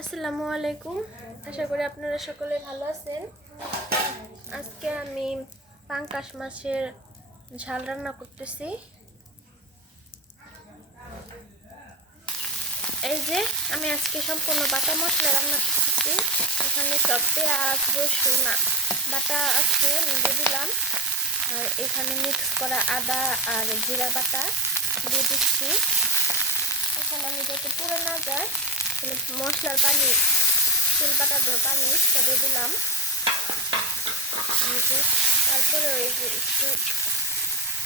আসসালামু আলাইকুম। আশা করি আপনারা সকলে ভালো আছেন। আজকে আমি পাঙ্কাশ মাছের ঝাল রান্না করতেছি। এই যে আমি আজকে সম্পূর্ণ বাটা মশলা রান্না করতেছি। এখানে সব পেঁয়াজ, রসুন, বাটা আছে দিয়ে দিলাম। আর এখানে মিক্স করা আদা আর জিরা বাটা দিয়ে দিচ্ছি। এখানে আমি যাতে পুরো না যায় মশলার পানি, তেল পাতা ধোয়া পানি সেটা দিলাম। তারপরে ওই যে একটু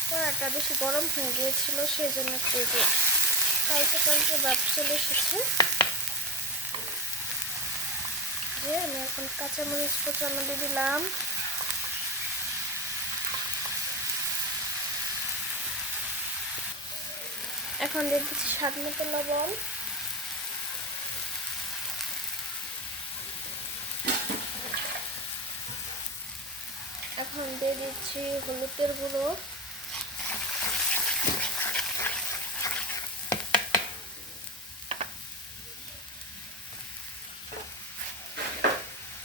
কড়াটা বেশি গরম হয়ে গিয়েছিল সেই জন্য একটু যে কালকে কালকে ভাব চলে এসেছে। যে আমি এখন কাঁচামরিচ কোচানো দিয়ে দিলাম। এখন দিয়ে দিচ্ছি স্বাদ মতো লবণ। এখন দিয়ে দিচ্ছি হলুদের গুঁড়ো।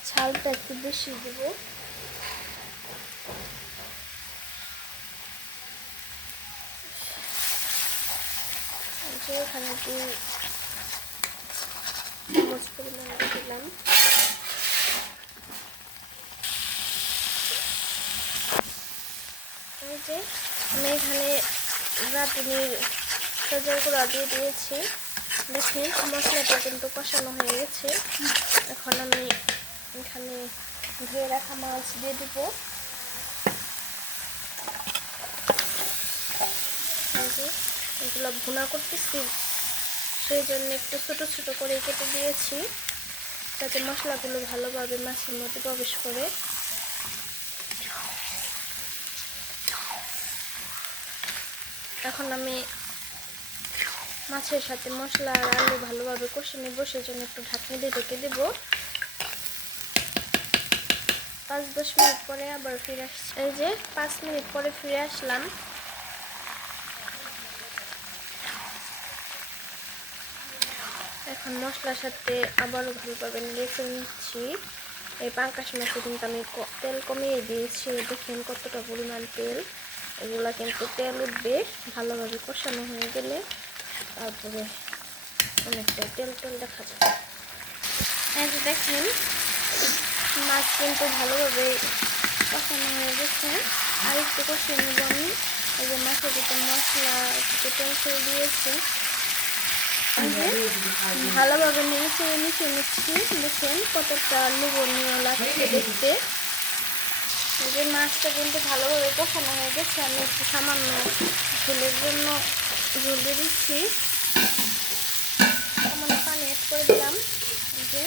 ঝালটা একটু বেশি দেবো। এখানে দুই চামচ পরিমাণ দিলাম। যে আমি এখানে রাঁধুনির সজার গুঁড়া দিয়ে দিয়েছি। দেখেন মশলাটা কিন্তু কষানো হয়ে গেছে। এখন আমি এখানে ধুয়ে রাখা মাছ দিয়ে দিব। এগুলো ভুনা করতেছি। সেই জন্য একটু ছোটো ছোটো করে কেটে দিয়েছি। যাতে মশলাগুলো ভালোভাবে মাছের মধ্যে প্রবেশ করে। এখন আমি মাছের সাথে মশলা আর আলু ভালোভাবে কষে নেব সেই জন্য একটু ঢাকনি দিয়ে ঢেকে দেব। পাঁচ দশ মিনিট পরে আবার ফিরে আস, এই যে পাঁচ মিনিট পরে ফিরে আসলাম। এখন মশলার সাথে আবারও ভালোভাবে রেখে নিচ্ছি। এই পাঙ্কাশ মাছে কিন্তু আমি তেল কমিয়ে দিয়েছি। দেখেন কতটা পরিমাণ তেল। এগুলা কিন্তু তেল উঠবে ভালোভাবে কষানো হয়ে গেলে তারপরে অনেকটা তেল তেল দেখা যাবে এই যে দেখেন, মাছ কিন্তু ভালোভাবে কষানো হয়ে গেছে। আর একটু কষিয়ে নেব আমি। এই যে মাছের ভিতরে মশলা একটু তেল ছেড়ে দিয়েছি। ভালোভাবে নিচে নিচে নিচ্ছি। দেখেন কতটা লুবনীয় লাগছে দেখতে। যে মাছটা কিন্তু ভালোভাবে কষানো হয়ে গেছে। আমি একটু সামান্য ঝোলের জন্য ঝোল দিয়ে দিচ্ছি। সামান্য পানি অ্যাড করে দিলাম। যে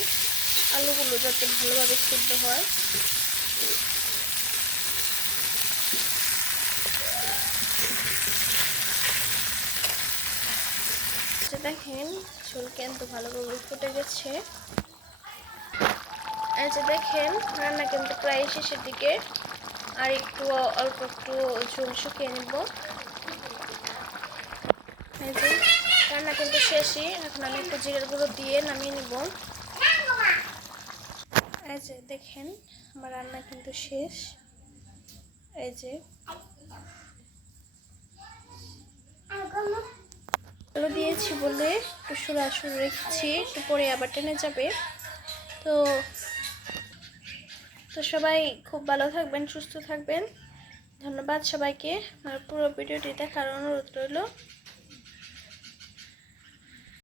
আলুগুলো যাতে ভালোভাবে সিদ্ধ হয়। দেখেন, ঝোল কিন্তু ভালোভাবে ফুটে গেছে। এই যে দেখেন, রান্না কিন্তু প্রায় শেষের দিকে। আর একটু অল্প একটু ঝোল শুকিয়ে নেব। এই যে, রান্না কিন্তু শেষই। এখন আমি একটু জিরের গুঁড়ো দিয়ে নামিয়ে নেব। এই যে, দেখেন, আমার রান্না কিন্তু শেষ। এই যে। দিয়েছি বলে একটু সুরাসুর রেখেছি, একটু পরে আবার টেনে যাবে। তো তো সবাই খুব ভালো থাকবেন, সুস্থ থাকবেন। ধন্যবাদ সবাইকে। আমার পুরো ভিডিওটি দেখার অনুরোধ রইল।